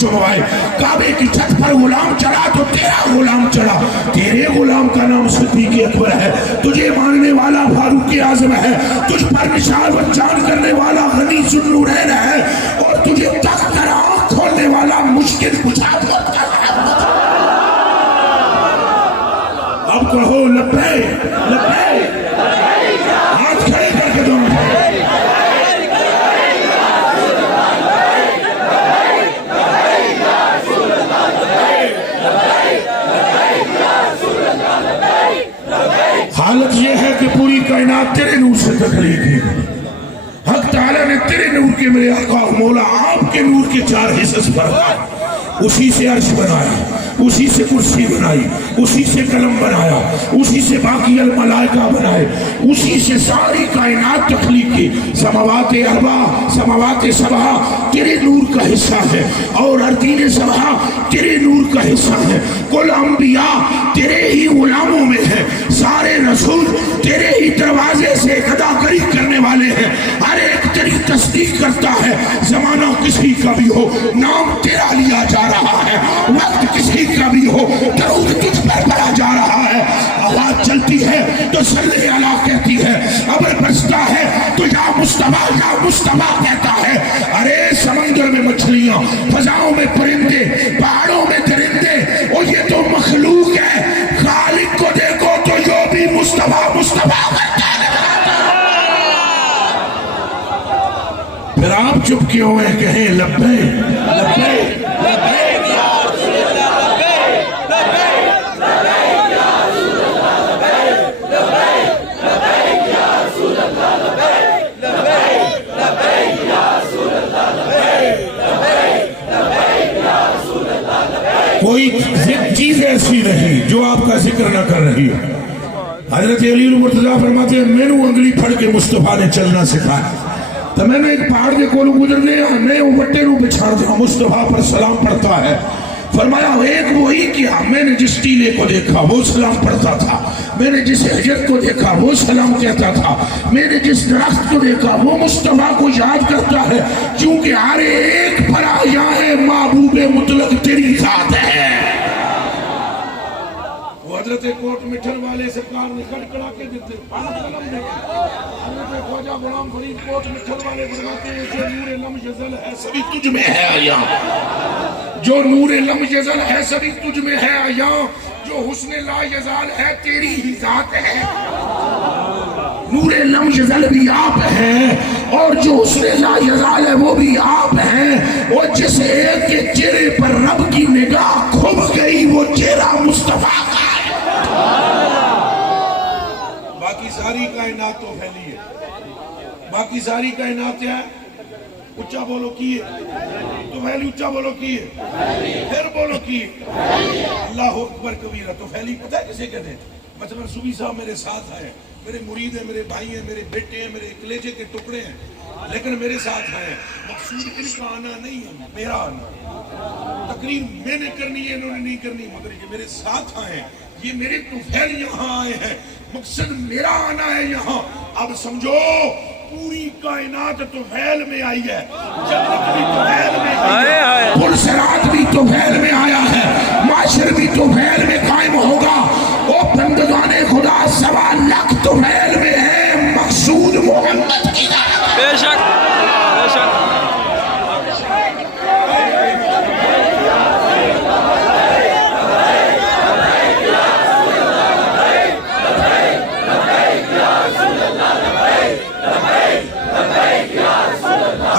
چموائے. کعبے کی چھت پر غلام چڑھا تو تیرا غلام چڑھا. تیرے غلام کا نام صدیق اکبر ہے. تجھے ماننے والا فاروق اعظم ہے. تجھ پر نشان و جان کرنے والا غنی ذوالنورین ہے. اور تجھے تخت پر آنکھ کھولنے والا مشکل کشا ہوتا ہے. اب کہو لبیک لبیک. ہاتھ کھڑے کر کے دونوں حالت یہ ہے کہ پوری کائنات تیرے نور سے تخلیق کی. حق تعالیٰ نے تیرے نور کے میرے آقا مولا آپ کے نور کے 4 حصص پر اسی سے عرش بنایا, اسی سے کرسی بنائی, اسی سے قلم بنایا, اسی سے باقی الملائکہ بنائے, اسی سے ساری کائنات تخلیق کی. سماوات اربع سماوات سبع تیرے نور کا حصہ ہے اور ارضین سبع تیرے نور کا حصہ ہے. کل انبیاء تیرے ہی غلاموں میں ہے. سارے رسول تیرے ہی دروازے سے اداکاری کرنے والے ہیں. ہر ایک تیری تصدیق کرتا ہے. زمانہ کسی کا بھی ہو نام تیرا لیا جا رہا ہے. وقت کسی کا بھی ہو درود تجھ پر پڑا جا رہا ہے. آواز چلتی ہے تو صلی اللہ کہتی ہے. ابر بستا ہے تو یا مصطفیٰ کہتا ہے. ارے سمندر میں مچھلیاں, فضاؤں میں پرندے, پہاڑوں میں درندے, اور یہ تو مخلوق ہے. خالق کو دیکھو تو جو بھی مصطفیٰ کرتا ہے. پھر آپ چپ کیوں ہوئے کہیں لبیک لبیک لبیک یا رسول اللہ لبیک لبیک لبیک یا رسول اللہ لبیک لبیک لبیک یا رسول اللہ لبیک لبیک لبیک یا رسول اللہ لبیک لبیک لبیک یا رسول اللہ لبیک. کوئی چیز ایسی نہیں جو آپ کا ذکر نہ کر رہی ہے. حضرت علی المرتضیٰ فرماتے ہیں میں نے انگلی پھڑ کے مصطفیٰ نے چلنا سکھایا. تو میں نے ایک پہاڑ کے کولو گزرنے نئے وٹے نو بچھاڑ دیا. مصطفیٰ پر سلام پڑھتا ہے. فرمایا ایک وہی کیا, میں نے جس ٹیلے کو دیکھا وہ سلام پڑھتا تھا, میں نے جس حجر کو دیکھا وہ سلام کہتا تھا, میں نے جس درخت کو دیکھا وہ مصطفیٰ کو یاد کرتا ہے. کیونکہ ہر ایک پر آیا ہے محبوب مطلق تیری ذات ہے. وہ حضرت کوٹ مٹھن والے سرکار نے کڑکڑا کے دیتے حضرت خواجہ غلام فرید کوٹ مٹھن والے فرماتے ہیں جو نور لم یزل ہے سبھی تجھ میں ہے آیا, جو نور لم یزل ہے سبھی تجھ میں ہے آیا, جو حسن لا یزال ہے تیری ہی ذات ہے. نور لم یزل بھی آپ ہے اور جو حسن لا یزال ہے وہ بھی آپ ہیں. اور جس ایک کے چہرے پر رب کی نگاہ کھب گئی وہ چہرہ مصطفیٰ کا ہے. باقی ساری کائنات تو پھیلی ہے, باقی ساری کائنات ہے. اچھا بولو کیے تو پھیلی, اچھا بولو کیے پھر بولو کیے. اللہ اکبر کبیرہ. تو پھیلی پتہ ہے کسے کہتے ہیں؟ مثلا صوفی صاحب میرے ساتھ آئے, میرے مرید ہیں, میرے بھائی ہیں, میرے بیٹے ہیں, میرے کلیجے کے ٹکڑے ہیں, لیکن میرے ساتھ آئے. مقصود ان کا آنا نہیں ہے, میرا آنا. تقریر میں نے کرنی ہے, انہوں نے نہیں کرنی, مگر یہ میرے ساتھ آئے, یہ میرے طفیل یہاں آئے ہیں. مقصد میرا آنا ہے یہاں. اب سمجھو پوری کائنات طفیل میں آئی ہے, جنت بھی طفیل میں آئی ہے, پلسرات بھی طفیل میں آیا ہے, معاشر بھی طفیل میں قائم ہوگا. وہ بندگان خدا 1.25 لاکھ طفیل میں ہے. مقصود محمد کی ذات. بے شک بے شک.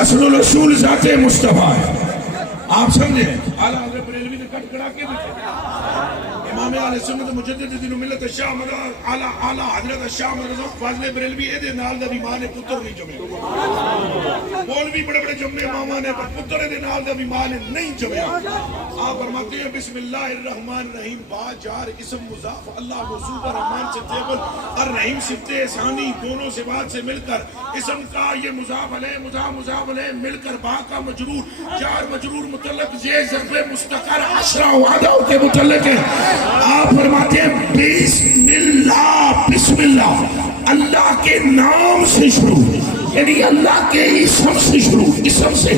اصل الرسول ذات مصطفیٰ ہے. آپ سمجھیں اعلیٰ حضرت بریلوی نے کٹ کڑا کے دیتے. امام اہل سنت مجدد دین و ملت شاہ مدد اعلیٰ حضرت شاہ مدد فاضل بریلوی ایدے نال دا بھی ماں نے پتر نہیں جمعے. مولوی بڑے بڑے جمعے ماما نے پتر ایدے نال دا بھی ماں نے نہیں جمعے. آپ فرماتے ہیں بسم اللہ الرحمن الرحیم, با جار اسم مضاف, اللہ موصوف الرحمن سے تیبل, الرحیم صفت ثانی, دونوں صفات سے مل کر اسم کا یہ مضاف علیہ مضاف علیہ مل کر با کا مجرور, جار مجرور متعلق یہ ظرف مستقر عشرہ وعدہ کے متعلق ہے. آپ فرماتے ہیں بسم اللہ, اللہ کے نام سے شروع, یعنی اللہ کے اسم سے شروع, اسم سے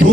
2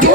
2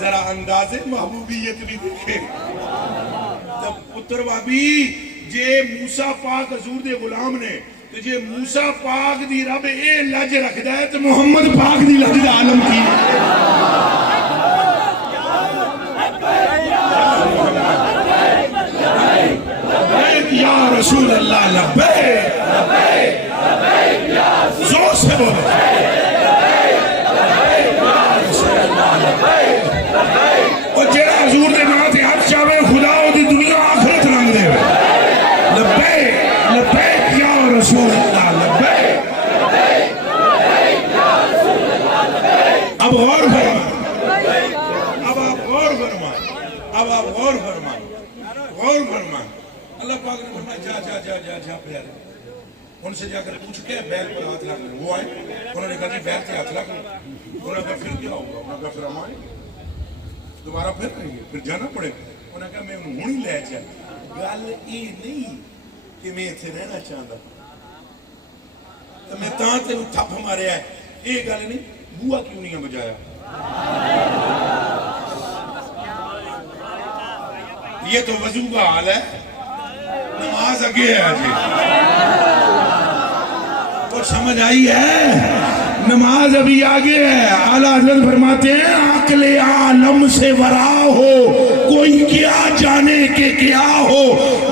ذرا انداز محبوبیت بھی دیکھے. پتر بابی جے موسیٰ پاک حضور دے غلام نے تو جے موسیٰ پاک دی رب اے لج رکھ دائے تو محمد پاک دی لج دا عالم کی یا رسول اللہ لبیک زور سے بولو اور جیڑا حضور دے نام تے حق چاہے خدا او دی دنیا آخرت رنگ دے لبیک لبیک یا رسول اللہ لبیک. اب غور فرمائیں اب آپ غور فرمائیں اللہ پاک نے فرمایا جا پیارے ان سے جا کر پوچھ کے بیل پر ہاتھ رکھ لیں. وہ آئے انہوں نے کہا جی بیل سے ہاتھ رکھ لیں. انہوں نے کہا پھر کیا ہوگا؟ انہوں نے کہا پھر ہم آئیں دوبارہ پھر رہیں گے پھر جانا پڑے گا. انہوں نے کہا میں ہوں ہی لے جائے گل یہ نہیں کہ میں اتنے رہنا چاہتا تو میں تاں تے تھپ ماریا ہے یہ گل نہیں بوا کیوں نہیں بجایا. یہ تو وضو کا حال ہے نماز اگے ہے آجی تو سمجھ آئی ہے نماز ابھی آگے ہے. اعلیٰ حضرت فرماتے ہیں عقل عالم سے ورا ہو کوئی کیا جانے کہ کیا ہو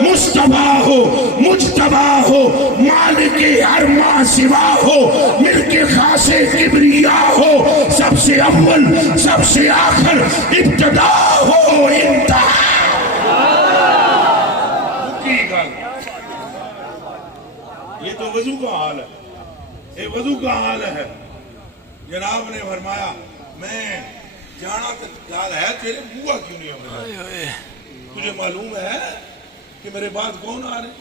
مصطفیٰ ہو مجتبہ ہو مالک ارما سوا ہو ملک خاص کبریا ہو سب سے اول سب سے آخر ابتدا ہو انتہا. یہ تو وضو کا حال ہے یہ وضو کا حال ہے. جناب نے فرمایا میں جانا تو گال ہے تیرے بوا کیوں نہیں بجایا. تجھے معلوم ہے کہ میرے بعد کون آ رہے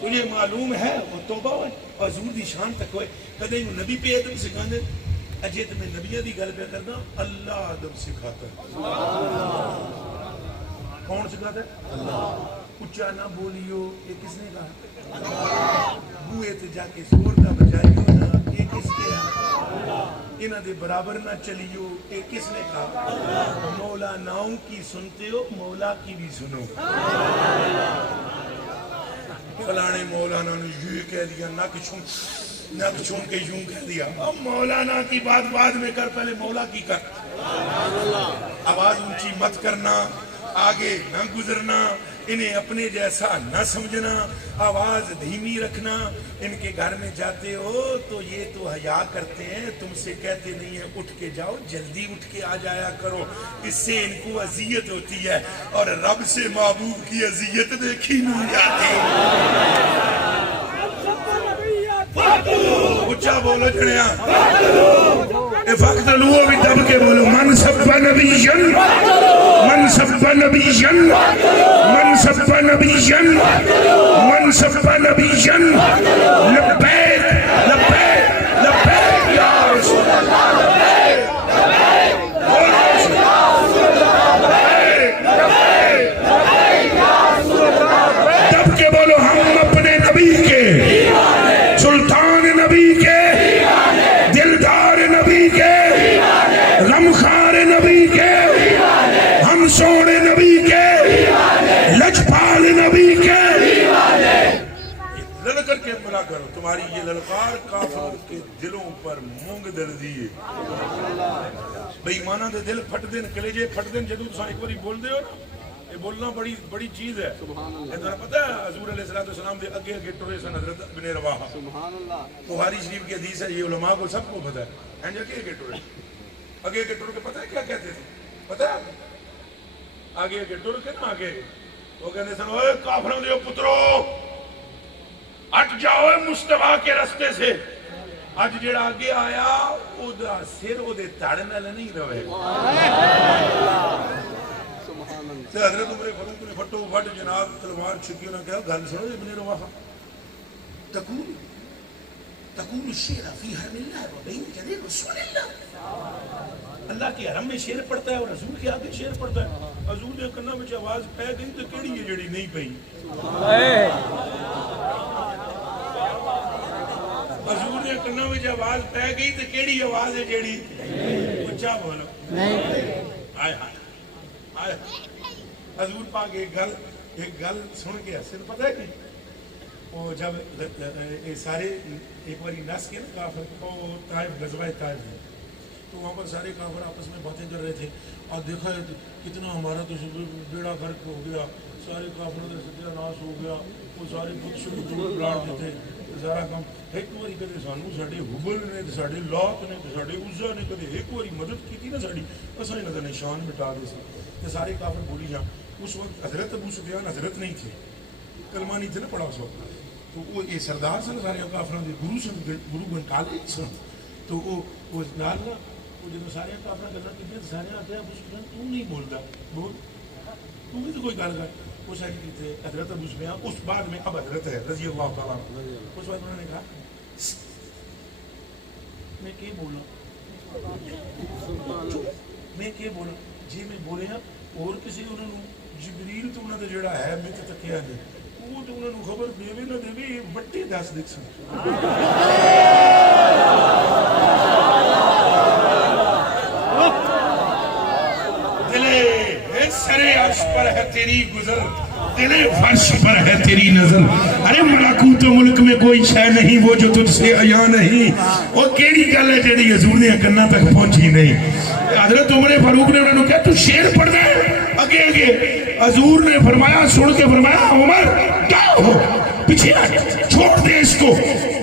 تجھے معلوم ہے وہ توبہ ہوئے حضور دی شان تک ہوئے کدے یوں نبی پہ ادب سکھاندے اجے تو میں نبیہ دی گل پہ کرنا اللہ ادب سکھاتا ہے. کون سکھاتا ہے؟ اللہ. اچھا نہ بولیو یہ کس نے کہا؟ بوئے تو جا کے زور نہ بجائیو نا یہ کس کے ہے؟ انہ دے برابر نہ چلیو یہ کس نے کہا؟ مولا ناؤں کی سنتے ہو مولا کی بھی سنو. فلانے مولانا نے یوں کہہ دیا نک چھون کے یوں کہہ دیا. اب مولانا کی بات بعد میں کر پہلے مولا کی کر. آواز اونچی مت کرنا آگے نہ گزرنا انہیں اپنے جیسا نہ سمجھنا آواز دھیمی رکھنا. ان کے گھر میں جاتے ہو تو یہ تو حیا کرتے ہیں تم سے کہتے نہیں ہیں اٹھ کے جاؤ جلدی اٹھ کے آ جایا کرو اس سے ان کو اذیت ہوتی ہے اور رب سے محبوب کی اذیت دیکھی نہیں جاتی. اچھا بولو جڑیا فقتلوه بھی دب کے بولو من سب نبیًا من سب نبیًا من سب نبیًا من سب نبیًا لبیک لبیک لبیک یا رسول اللہ لبیک لبیک یا رسول اللہ لبیک لبیک یا رسول اللہ. دب کے بولو ہم اپنے نبی کے سلطان نبی کے دلدار نبی کے غمخوار نبی کے ہم سوڑے نبی کے لجپال نبی کے. لڑکر کے بلا کرو تمہاری یہ للکار کافروں کے دلوں پر مونگ دردی ہے. بھئی مانا دے دل پھٹ دن کلیجے پھٹ دن جدو تو ایک باری بول دے ہو نا یہ بولنا بڑی چیز ہے. ادھر پتہ ہے حضور علیہ السلام دے اگے اگے ٹرے سن حضرت ابن رواحہ بخاری شریف کی حدیث ہے یہ علماء کو سب کو پتہ ہے. اینج اگے اگے ٹرے اگے اگے ٹر کے پتہ ہے کیا کہتے تھے پتہ ہے آگے اگے ٹر کے نا آگے وہ کہتے سن اوے کافروں دے پترو ہٹ جاؤ مصطفیٰ کے رستے سے. اج جڑا آگے آیا او دا سر او دے تڑ نال نہیں رہے. حضرت عمر فاروق نے پھٹو پھٹ جناب تلوار چھکی انہوں نے کہا گل سنو ابن رواحہ تقول الشعر فی حرم اللہ و بین یدی رسول اللہ. اللہ کے حرم میں شعر پڑھتا ہے اور رسول کے آگے شعر پڑھتا ہے. حضور دے کنا وچ آواز پے گئی تو کیڑی ہے جڑی نہیں پئی. حضور دے کنا وچ آواز پے گئی تو کیڑی آواز ہے جڑی سچا بولو آئے آئے حضور پاک ایک گل سن کے حسن پتہ ہے کہ وہ جب سارے ایک باری نس کے نا کافر طائف غزوہ طائف ہے تو وہاں پر سارے کافر آپس میں باتیں کر رہے تھے اور دیکھا کتنا ہمارا تو بیڑا غرق ہو گیا سارے کافروں کا ستیہ ناش ہو گیا وہ سارے بت شروع ڈوڑ لاڑتے تھے سارا کام ایک باری کدے سانو ساڈے حبل نے ساڈے لات نے ساڈے عزا نے کدے ایک باری مدد کی تھی نا ساڈی اساں انہاں دا نشان مٹا دے سی تے سارے کافر بولی جان اس وقت حضرت ابو سفیان حضرت نہیں تھے کلمہ نہیں تھے نا پڑھا اس وقت تو وہ یہ سردار سن سارے کافراں دے گرو سن گرو گھنٹالے سن تو وہ نال نا وہ جب سارے کافراں گلاں کیتیاں سارے آتے ابو سفیان تو نہیں بولدا بول تو بھی تو کوئی گل کر وہ ساری کیتے حضرت ابو سفیان اس بعد میں اب حضرت ہے رضی اللہ تعالیٰ عنہ اس وقت انہوں نے کہا میں کیا بولا میں کیا بولا جی میں بولے ہاں اور کسی انہوں نے جبریل تو انہوں نے جڑا ہے میں تو تکیا ہے وہ تو انہوں نے خبر دے نہ دے بٹے دس دیکھ سن دلے سرے عرش پر ہے تیری گزر دلے فرش پر ہے تیری نظر ارے ملاکوت ملک میں کوئی شے نہیں وہ جو تجھ سے عیاں نہیں وہ کیڑی گل ہے جڑی حضور نے کناں تک پہنچی نہیں حضرت عمر فاروق نے انہوں نے کہا تو شعر پڑھ دے آگے آگے حضور نے فرمایا سن کے فرمایا عمر کیا ہو پیچھے چھوڑ دے اس کو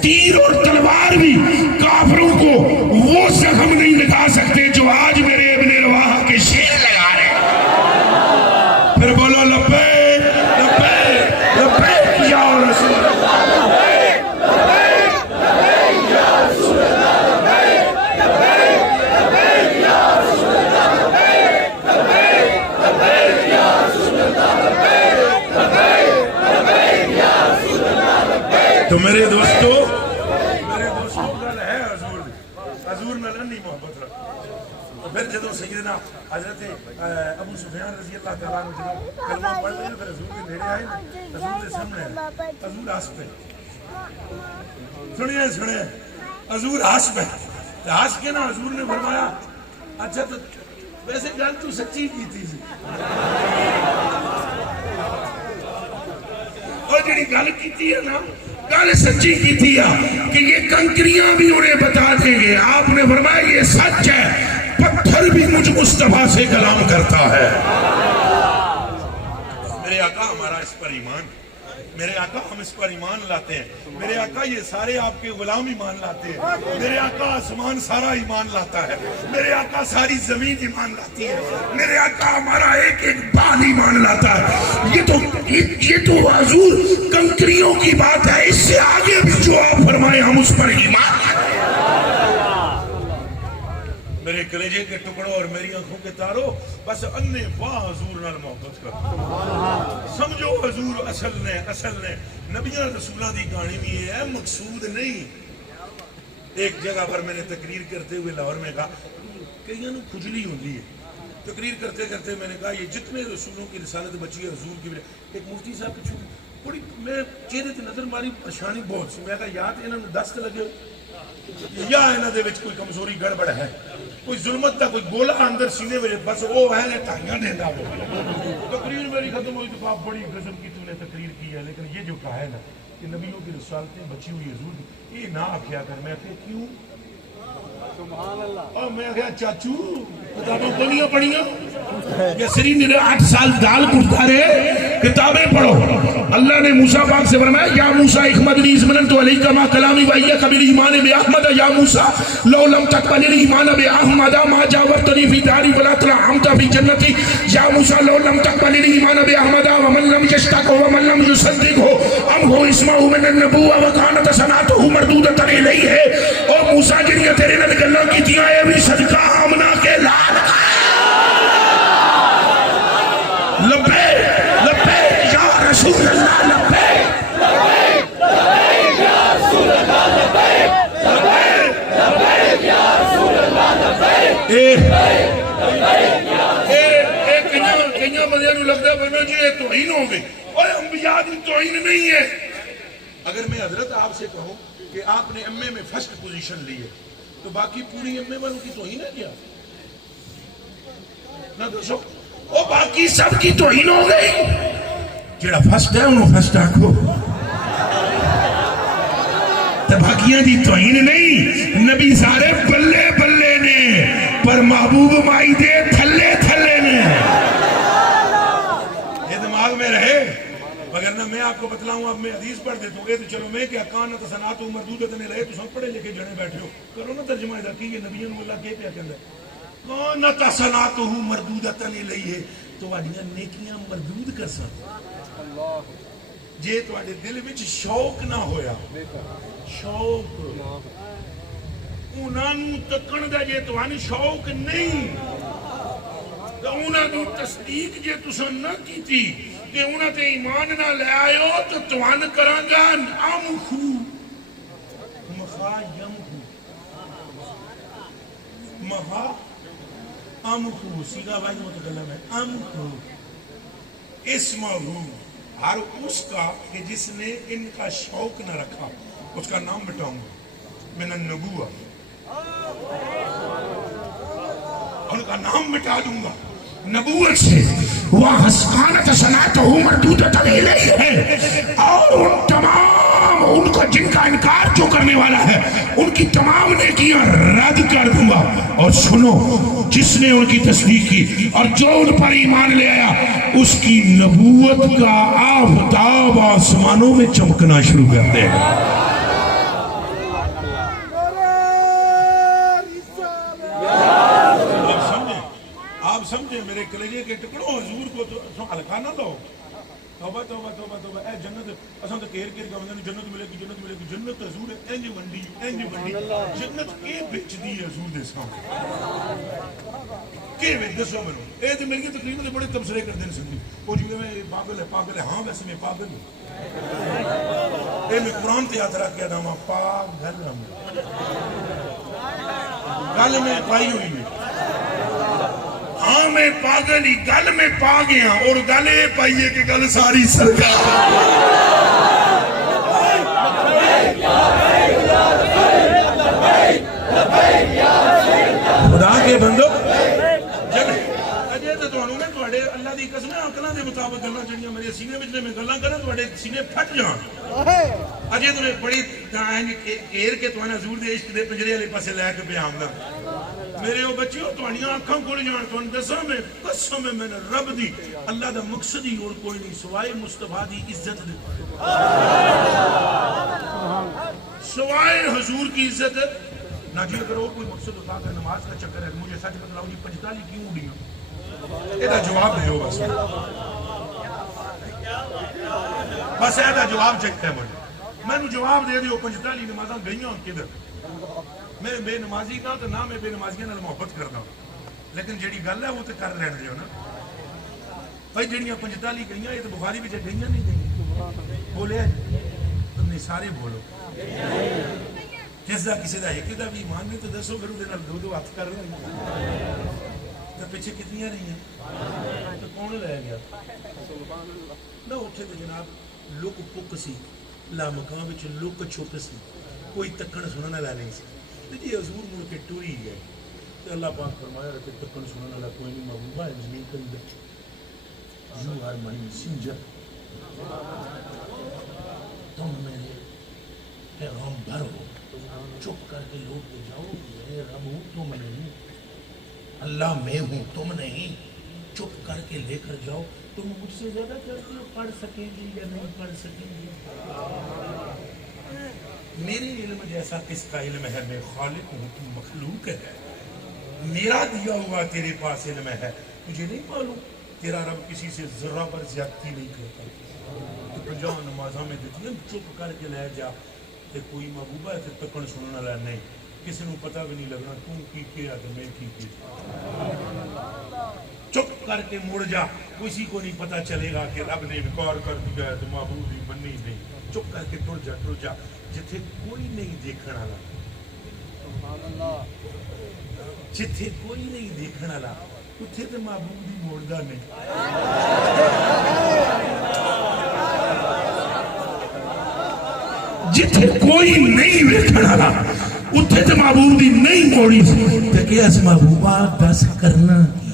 تیر اور تلوار بھی کافروں کو وہ زخم نہیں لگا سکتے جو آج میرے ابن رواحہ کے شعر لگا رہے پھر بولو لبیک لبیک لبیک یا رسول اللہ تو میرے دوستو گل ہے حضور نال نہیں محبت رکھ پھر جدو سیدنا حضرت ابو سفیان رضی اللہ تعالیٰ عنہ جب کلمہ پڑھ لیا پھر حضور کے نیڑے آئے حضور کے سامنے آئے حضور ہنس پہ سنیے حضور ہنس پہ ہنس کے نا حضور نے فرمایا اچھا تو ویسے گل تو سچی کی تھی اور جڑی گل کی ہے نا گل سچی کی تھی کہ یہ کنکریاں بھی انہیں بتا دیں گے آپ نے فرمایا یہ سچ ہے پتھر بھی مجھ مصطفیٰ سے کلام کرتا ہے میرے آقا ہمارا اس پر ایمان میرے آقا ہم اس پر ایمان لاتے ہیں میرے آقا یہ سارے آپ کے غلام ایمان لاتے ہیں میرے آقا آسمان سارا ایمان لاتا ہے میرے آقا ساری زمین ایمان لاتی ہے میرے آقا ہمارا ایک ایک بال ایمان لاتا ہے یہ تو حضور کنکریوں کی بات ہے اس سے آگے بھی جو آپ فرمائے ہم اس پر ایمان میرے کلیجے کے ٹکڑوں اور میری آنکھوں کے تاروں بس انے واہ حضور نال محبت کر سمجھو حضور اصل نے نبیاں رسولہ دی کہانی بھی ہے مقصود نہیں ایک جگہ پر میں نے تقریر کرتے ہوئے لاہور میں کہا کئیوں کھجلی ہوتی ہے تقریر کرتے کرتے میں نے کہا یہ جتنے رسولوں کی رسالت بچی ہے حضور کی ایک مفتی صاحب پچھو بڑی میں چہرے تے نظر ماری پریشانی بہت سی میں کہا یا تو انہوں نے دست لگے یا انہوں نے کوئی کمزوری گڑبڑ ہے کوئی ظلمت دا کوئی گولا اندر سینے میں بس وہ ہے نے ٹانگاں دینا وہ تقریر میری ختم ہوئی تو آپ بڑی غضب کی تو نے تقریر کی ہے لیکن یہ جو کہا ہے نا کہ نبیوں کی رسالتیں بچی ہوئی حضور کی یہ نہ آکھیا کر میں کہ کیوں اور میں کہا چاچو کتابیں کونیاں پڑھیاں یا سری میرے 8 سال دال کٹتا رہے کتابیں پڑھو اللہ نے موسیٰ پاک سے فرمایا یا موسیٰ اخمدنی ازمنن تو علیکہ ما کلامی وحیہ کبیر ایمان بے احمد یا موسیٰ لو لم تقبل ایمان بے احمد ما جاورتنی فی داری ولا ترحمت فی جنتی یا موسیٰ لو لم تقبل ایمان بے احمد ومن لم یشتق ومن لم یصدق ام ہو اسمہ من النبوہ وکانت سناتہ مردودتا الیہ ہے اور موسیٰ جنیا تیرے نہ اللہ کی دیا ہے بھی صدقہ آمنہ کے لال لبے لبے یا رسول اللہ لبے لبے یا رسول اللہ لبے لبے یا رسول اللہ لبے کئیاں بندیاں نو لگتا ہے فرمایا جی یہ توہین ہو گئی اور انبیاء کی توہین نہیں ہے اگر میں حضرت آپ سے کہوں کہ آپ نے ایم اے میں فرسٹ پوزیشن لی ہے تو باقی پوری ایم اے والوں کی توہین ہے کیا نہ دسو وہ باقی سب کی توہین ہو گئی جڑا فرسٹ ہے انہوں فرسٹ آکھو تے باقیاں دی توہین نہیں نبی سارے بلے بلے نے پر محبوب مائی دے تھلے تھلے نے یہ دماغ میں رہے وگرنہ میں آپ کو بتلاؤں اب میں حدیث پڑھ دیتا ہوں تو چلو میں کیا کانت صنعت مردودت نے رہے تو سب پڑھے لکھے جنے بیٹھے ہو کرو نا ترجمہ ادھر کی یہ نبیوں اللہ کے پیا کہندا ہے کانت صنعت مردودت نے لئیے تو واڑیاں نیکیاں مردود کر سن جے تواڈے دل وچ شوق نہ ہویا شوق انہاں نوں تکن دا جے تواں شوق نہیں تو انہاں دی تصدیق جے تساں نہ کیتی کہ انہاں تے ایمان نہ لے آئے ہو تو توان کراں گا امخو مخا یمخو مخا امخو سیدھا واحد متکلم ہے امخو اسمہو ہر اس کا کہ جس نے ان کا شوق نہ رکھا اس کا نام مٹاؤں گا من النبوہ ان کا نام مٹا دوں گا نبوت سے وَحَسْقَانَتَ صَنَعَتَهُ مَرْدُودَةً إِلَيْهِ ہے اور ان تمام ان کا جن کا انکار جو کرنے والا ہے ان کی تمام نیکیاں رد کر دوں گا اور سنو جس نے ان کی تصدیق کی اور جو ان پر ایمان لے آیا اس کی نبوت کا آفتاب آسمانوں میں چمکنا شروع کر دے گا سمجھے میرے کلیجے کے ٹکڑوں حضور کو تو ہلکا نہ دو توبہ توبہ توبہ توبہ اے جنت اساں تے کیر کیر کے جنت ملے گی جنت حضور ہے انج منڈی جنت کے بیچ دی حضور دے سامنے کے وچ دسو مینوں اے تے میری تقریر دے بڑے تبصرے کردے نے سنگی او جی میں پاگل ہے ہاں ویسے میں پاگل ہوں اے میں قرآن تے یاد رکھ کے اداں پاگل ہوں گل میں پائی ہوئی ہے ہاں میں پاگل ہی گل میں پا گیا اور گل یہ پائیے کہ گل ساری سرکار خدا کے بندو اجے تے تانوں میں تواڈے اللہ دی قسم عقلاں دے مطابق گلاں جڑیاں میرے سینے وچ نے میں گلاں کراں تواڈے سینے پھٹ جان اجے تے بڑی گھیر کے تواں حضور دے عشق دے پنجرے والے پاسے لے کے پیا آندا میرے وہ بچیوں تواڈیاں اکھاں کھل جان تانوں دساں میں قسم ہے میں رب دی اللہ دا مقصد ہی اور کوئی نہیں سوائے مصطفیٰ دی عزت دے سوائے حضور کی عزت نہ جی اگر اور کوئی مقصد ہوتا کہ نماز کا چکر ہے مجھے سچ بتلاؤ جی 45 کیوں اڑی یہ جواب دے ہو بس یہ جواب چاہتا ہے مجھے میں جواب دے دیو 45 نمازاں گئیاں اور کدھر میں بے نمازی کا تو نہ میں بے نمازیاں نال محبت کردا ہوں لیکن جیڑی گل ہے وہ تے کر رہن دیو نا بھائی جڑیاں 45 گئیاں یہ تو بخاری وچ گئیاں نہیں گئیاں بولے تم نے سارے بولو کس دا کسی دا ایک دا بھی ایمان نہیں تو دسو پھر دے نال دو ہاتھ کر رہے تے پیچھے کتنی رہی ہیں تو کون رہ گیا نہ اٹھے تے جناب لوک پک سی لا مقام وچ لوک چھپ سی کوئی تکن سننا والا نہیں سی جی حضور مڑ کے ٹوری گئے تو اللہ پاک فرمایا کہ تکن سننا والا کوئی نہیں محبوبہ ہے نہیں کہیں یو آر مائی مسنجر تم میرے پیغمبر ہو چپ کر کے لوٹ کے جاؤ میرے رب ہوں تم نہیں اللہ میں ہوں تم نہیں چپ کر کے لے کر جاؤ تم مجھ سے زیادہ کرتے ہو پڑھ سکیں گی یا نہیں پڑھ سکیں گی میرے علم جیسا کس کا علم ہے میں خالق ہوں تم مخلوق ہے میرا دیا ہوا تیرے پاس علم ہے تجھے نہیں معلوم تیرا رب کسی سے ذرہ پر زیادتی نہیں کرتا تو 50 نمازاں میں دیتی ہیں چپ کر کے لے جا تے کوئی محبوبہ ہے تے تکن سننا والا نہیں کسی نو پتہ بھی نہیں لگنا تم کی کیا تے میں کی چپ کر کے مڑ جا کسی کو نہیں پتہ چلے گا کہ رب نے انکار کر دیا ہے تو محبوب بھی بننی نہیں چپ کر کے ٹر جا جتھے کوئی نہیں دیکھن والا جتھے کوئی نہیں دیکھن والا اتھے تے محبوب بھی موڑدا نہیں جتھے کوئی نہیں ویکھن والا اتھے تے محبوب دی نہیں موڑی تے کہ اس محبوبہ دس کرنا کی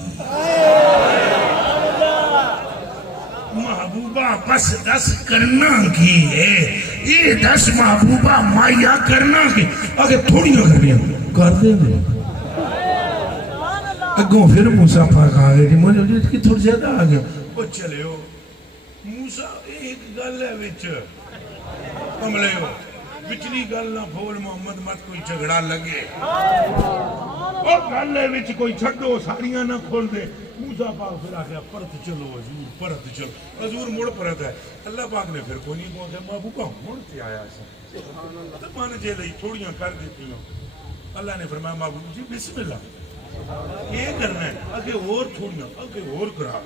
پس دس کرنا کی ہے یہ دس محبوبہ مایا کرنا کی آگے تھوڑی نہ کرنی کر دے میں اگوں پھر موسیٰ پاک آگے جی مجھے کی تھوڑ زیادہ آگیا وہ چلے ہو موسیٰ ایک گل ہے وچ عملے ہو وچلی گل نہ پھول محمد مت کوئی جھگڑا لگے اور گل ہے وچ کوئی چھڑو ساڑیاں نہ کھول دے موسیٰ پاک پھر آگیا پرت چلو حضور پرت چلو حضور مڑ پرت ہے اللہ پاک نے پھر کوئی نہیں کہا محبوبہ مڑ سے آیا سا تو مان جے لئی تھوڑیاں کر دیتی ہوں اللہ نے فرمایا محبوب جی بسم اللہ یہ کرنا ہے آگے اور تھوڑیاں آگے اور کرا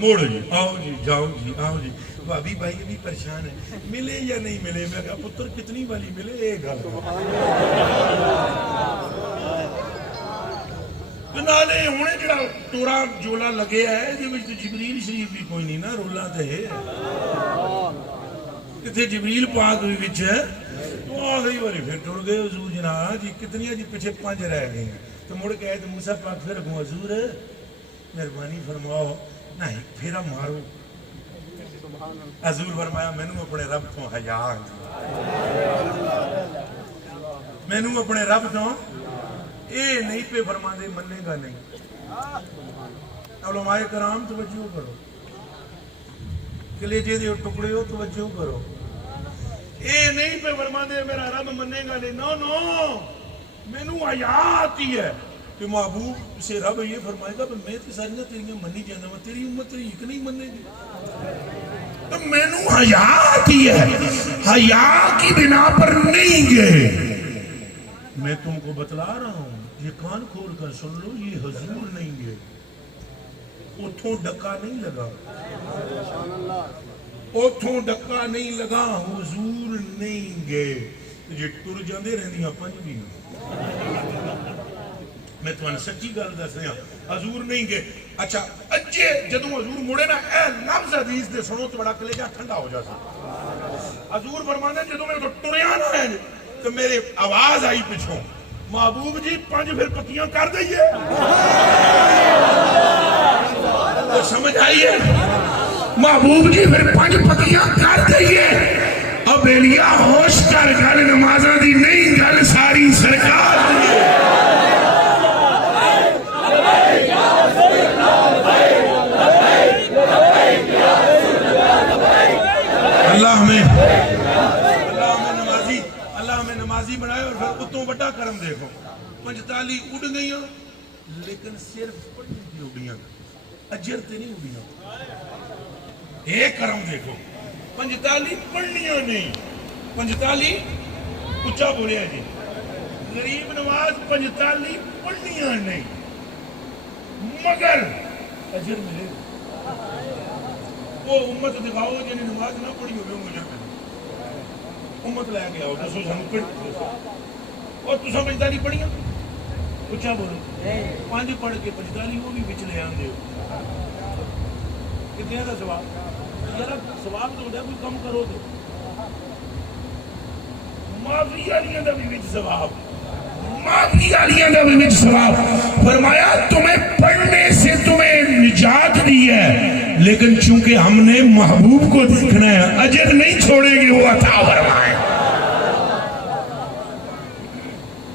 موڑ جی آؤ جی جاؤ جی آؤ جی بھابی بھائی بھی پریشان ہے ملے یا نہیں ملے میں کہا پتر کتنی والی ملے ایک گل نالے ہونے جڑا ٹورا جولا لگے ہے جو جبریل شریف بھی کوئی نہیں نا رولا تے ہے کتے جبریل پاک بھی وچ ہے تو آگئی والی پھر ٹور گئے حضور جناب جی کتنی جی پیچھے 5 رہ گئے ہیں تو مڑ کے آئے تو موسیٰ پاک پھر اگوں حضور مہربانی فرماؤ نہیں پھیرا مارو حضور فرمایا میں نے اپنے رب تو حیا میں نے اپنے رب تو اے نہیں پہ فرما دے مننے گا نہیں علماء کرام توجہ کرو کلیجے دے ٹکڑے ہو توجہ کرو اے نہیں پہ فرما دے میرا رب مننے گا نہیں نو نو میں نے حیا آتی ہے کہ محبوب سے رب یہ فرمائے گا میں تے ساریاں تیریاں منی جانا میں تیری امت تیری ایک نہیں مننے گی تو میں نے حیا آتی ہے حیا کی بنا پر نہیں گئے میں تم کو بتلا رہا ہوں یہ کان کھول کر سن لو یہ حضور نہیں گئے اتھوں ڈکا نہیں لگا اتھوں ڈکا نہیں لگا حضور نہیں گئے یہ ٹر جاندے رہندیاں 5 بھی میں تمہیں سچی گل دس رہا حضور نہیں گئے اچھا اجے جدوں حضور مڑے نا اے لفظ حدیث دے سنو تو بڑا کلیجہ ٹھنڈا ہو جا سا حضور فرماندے جدوں میں تو ٹریا نہ ہے تو میرے آواز آئی پچھوں محبوب جی 5 پھر پتیاں کر دئیے تو سمجھ آئیے محبوب جی پھر 5 پتیاں کر دئیے اب ایلیا ہوش کر گل نمازاں دی نہیں گل ساری سرکار دی اللہ ہمیں نمازی بنائے اور پھر اتوں بڑا کرم دیکھو 45 اڑ گئی ہو لیکن صرف پڑھنے کی اڑیاں اجر تے نہیں اڑیاں ایک کرم دیکھو 45 پڑھنیاں نہیں 45 اچھا بولیا جی غریب نواز 45 پڑھنیاں نہیں مگر اجر ملے وہ امت دکھاؤ جنہیں نماز نہ پڑھی ہوئے مجھے امت لے گیا ہو دسو سن پڑھ اور تو سمجھتا نہیں پڑھیاں اچھا بولو 5 پڑھ کے 45 وہ بھی بچ لے آن دے ہو کتنے دا سواب یار سواب تو ہوتا کوئی کم کرو دے معافی آلیاں دا بھی بچ سواب معافی آلیاں دا بھی بچ سواب فرمایا تمہیں پڑھنے سے تمہیں نجات دی ہے لیکن چونکہ ہم نے محبوب کو دیکھنا ہے اجر نہیں چھوڑے گی وہ عطا فرمائے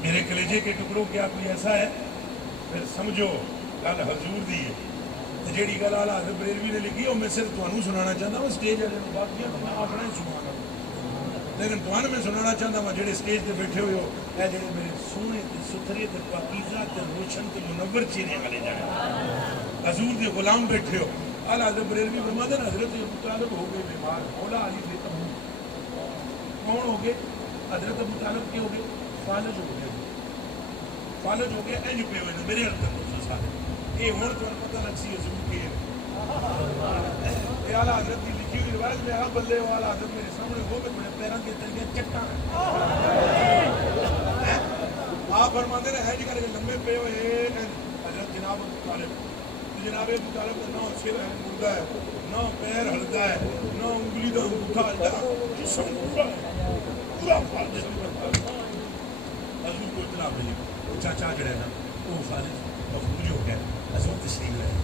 میرے کلیجے کے ٹکڑوں کیا کوئی ایسا ہے پھر سمجھو گل حضور دی ہے جیڑی گل اعلیٰ حضرت بریلوی نے لکھی اور میں صرف تمہیں سنانا چاہتا ہوں اسٹیج والے نے بات کیا میں اپنا ہی سنانا لیکن تمہیں میں سنانا چاہتا ہوں جیڑے اسٹیج تے بیٹھے ہوئے ہو اے جیڑے میرے سونے تے ستھرے تے پاکیزہ تے روشن تے منور چہرے والے جانے حضور دے غلام بیٹھے ہو اعلیٰ حضرت بریلوی فرماتے ہیں حضرت ابو طالب ہو گئے بیمار مولا علی بے تبو کون ہو گئے حضرت ابو طالب کے ہو گئے فالج ہو گئے فالج ہو گئے اینج پہ ہوئے میرے حضرت دوسرے ساتھ یہ ہون تو پتہ لگ سی حضور کے اعلیٰ حضرت کی لکھی ہوئی روایت میں آپ بلے ہو اعلیٰ حضرت میرے سامنے ہو گئے میرے پیران کے تلگے چٹا آپ فرماتے ہیں اینج کر کے لمبے پہ ہوئے حضرت جناب ابو طالب جناب ابو طالب کا نہ سر ہے مردہ ہے نہ پیر ہلتا ہے نہ انگلی دا انگوٹھا ہلتا ہے جسم پورا فالج حضور کو اطلاع ملی چاچا جڑے نا وہ فالج مفعول ہو گیا حضور تشریف لائے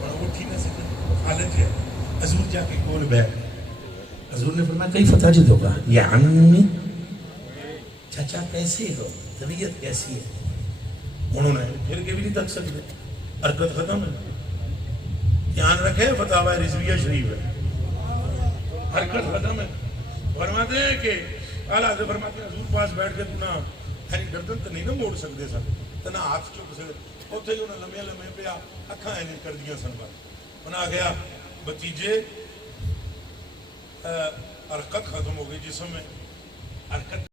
اور وہ ٹھیک ہے فالج ہے حضور جا کے کول بیٹھ، حضور نے فرمایا کیف تجدک یا عمی، چچا کیسے ہو، طبیعت کیسی ہے؟ انہوں نے پھر کے بھی نہیں تک سکتے، حرکت ختم ہے. دھیان رکھے فتاوی رضویہ شریف ہے، حرکت ختم ہے. فرماتے ہیں کہ اعلیٰ حضرت فرماتے ہیں حضور پاس بیٹھ کے تنا ہری گردن تو نہیں نہ موڑ سکتے سن، تنا ہاتھ چک سکتے. اتنے ہی انہیں لمے لمے پیا اکھاں اینے کر دیا سن. بات بنا گیا بتیجے حرکت ختم ہو گئی جسم میں، حرکت